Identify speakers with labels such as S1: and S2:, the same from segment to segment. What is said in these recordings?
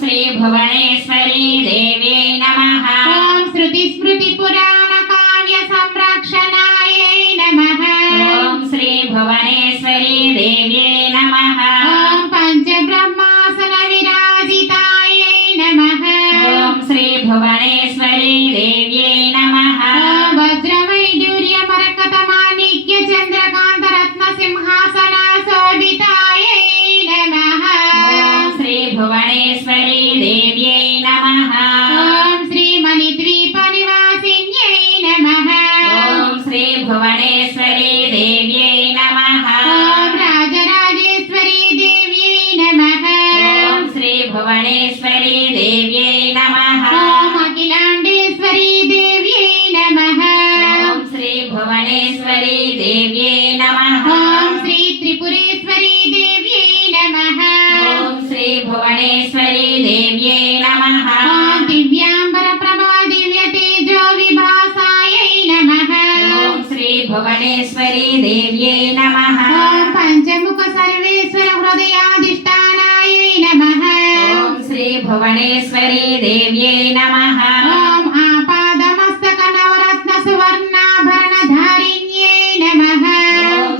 S1: శ్రీ భువనేశ్వర श्री भुवनेश्वरी देव्यै नमः
S2: दिव्याम्बरप्रभा दिव्यतेजो विभासायै नमः
S1: श्री देव्यै नमः पञ्चमुख सर्वेश्वर
S2: हृदयाधिष्ठानायै नमः श्री भुवनेश्वरी देव्यै नमः नवरत्न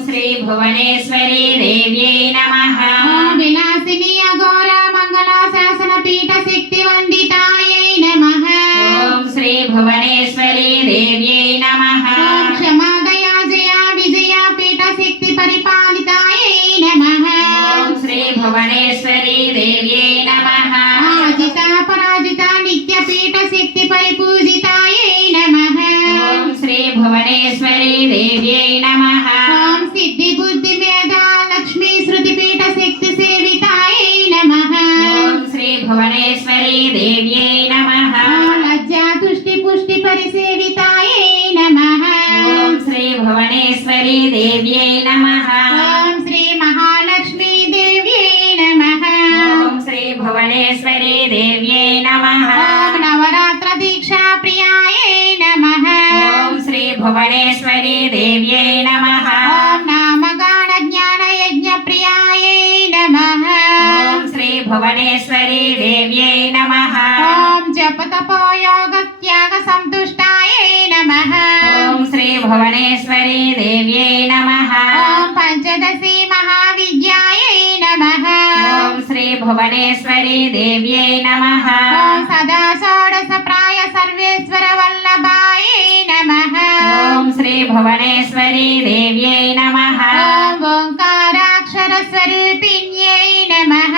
S2: श्री भुवनेश्वरी
S1: देव्यै नमः। భువనేశ్వరీ దేవ్యై నమః
S2: ఆజిత పరాజిత నిత్య పీఠ శక్తి పరిపూజితాయై నమః
S1: ఓం శ్రీ భువనేశ్వరీ దేవ్యై నమః
S2: ఓం సిద్ధి బుద్ధి మేధ లక్ష్మీ శృతి పీఠ శక్తి సేవితాయై నమః
S1: ఓం శ్రీ భువనేశ్వరీ దేవ్యై నమః
S2: ఓం లజ్జా తుష్టి పుష్టి పరిసేవితాయై నమః
S1: ఓం శ్రీ భువనేశ్వరీ దేవ్యై నమః
S2: ఓం శ్రీ प्रियायै नमः। ॐ
S1: श्री भुवनेश्वरी देव्यै नमः। ॐ
S2: नामगाणज्ञानयज्ञप्रियायै नमः। ॐ श्री भुवनेश्वरी
S1: देव्यै नमः। ॐ जपतपोयोगत्यागसन्तुष्टायै नमः।
S2: ॐ श्री भुवनेश्वरी देव्यै नमः। ॐ
S1: पञ्चदशी महा భువనేశ్వరీ దేవ్యై నమః
S2: సదా షోడశ ప్రాయ సర్వేశ్వర వల్లభాయై నమః
S1: ఓం శ్రీ భువనేశ్వరీ దేవ్యై నమః
S2: ఓంకారాక్షర స్వరూపిణ్యై నమః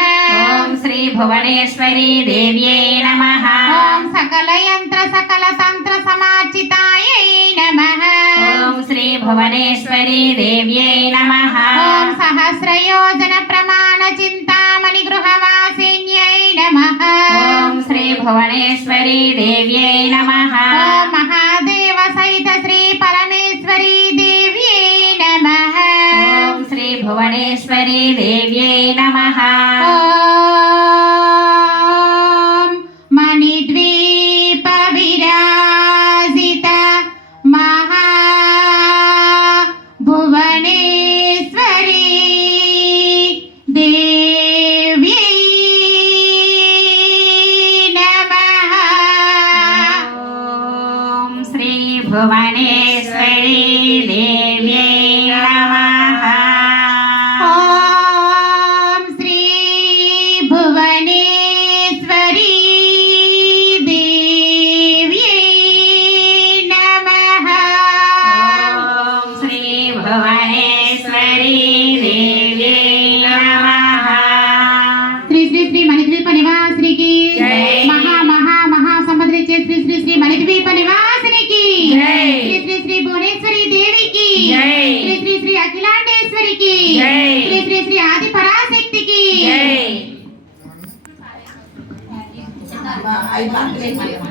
S1: ఓం శ్రీ భువనేశ్వరీ దేవ్యై నమః
S2: ఓం సకల యంత్ర సకల తంత్ర సమార్చితాయై నమః
S1: ఓం శ్రీ భువనేశ్వరీ దేవ్యై నమః
S2: ఓం సహస్రయోజన ప్రమాణ చింతామణి
S1: परमेश्वरी देव्ये नमः। महादेव सहित
S2: श्री परमेश्वरी देव्ये नमः। श्री भुवनेश्वरी देव्ये
S1: नमः। శ్రీ భువనేశ్వరీ దేవ్యై నమః
S2: ఓం
S1: శ్రీ భువనేశ్వరీ దేవ్యై నమః
S2: ఓం శ్రీ భువనేశ్వరీ దేవ్యై నమః
S1: శ్రీ
S2: శ్రీ శ్రీ మణిద్వీప నివాసినికి
S1: జై.
S2: మహా మహా మహా సముద్రిచే Shri Shri Shri Hay
S1: más,
S3: hay.